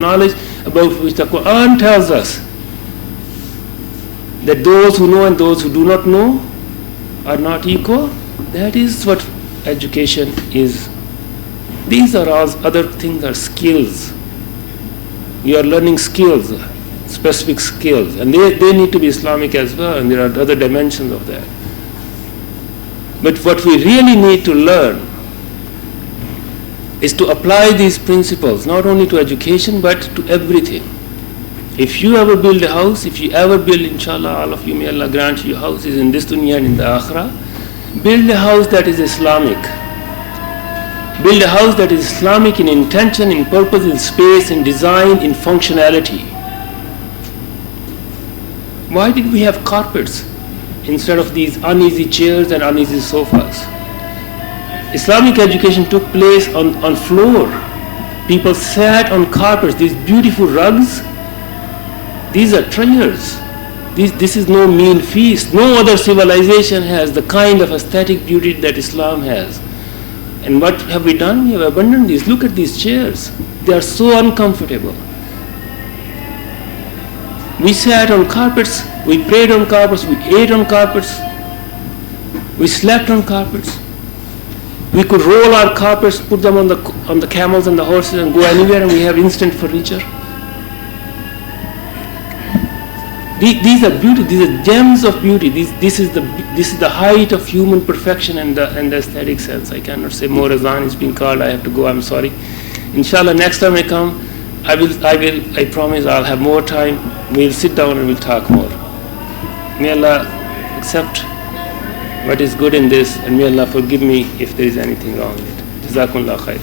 knowledge about which the Qur'an tells us that those who know and those who do not know are not equal. That is what education is. These are all other things are skills. You are learning skills, specific skills, and they need to be Islamic as well, and there are other dimensions of that. But what we really need to learn is to apply these principles not only to education but to everything. If you ever build a house, if you ever build, inshallah, all of you, may Allah grant you houses in this dunya and in the akhirah, build a house that is Islamic. Build a house that is Islamic in intention, in purpose, in space, in design, in functionality. Why did we have carpets instead of these uneasy chairs and uneasy sofas? Islamic education took place on floor. People sat on carpets, these beautiful rugs. These are treasures. This is no mean feast. No other civilization has the kind of aesthetic beauty that Islam has. And what have we done? We have abandoned these. Look at these chairs. They are so uncomfortable. We sat on carpets, we prayed on carpets, we ate on carpets, we slept on carpets. We could roll our carpets, put them on the camels and the horses and go anywhere, and we have instant furniture. These are beauty. These are gems of beauty. This is the height of human perfection and the aesthetic sense. I cannot say more. Azan is being called. I have to go. I'm sorry. Inshallah, next time I come, I promise I'll have more time. We'll sit down and we'll talk more. May Allah accept what is good in this, and may Allah forgive me if there is anything wrong in it. Jazakumullah khairan.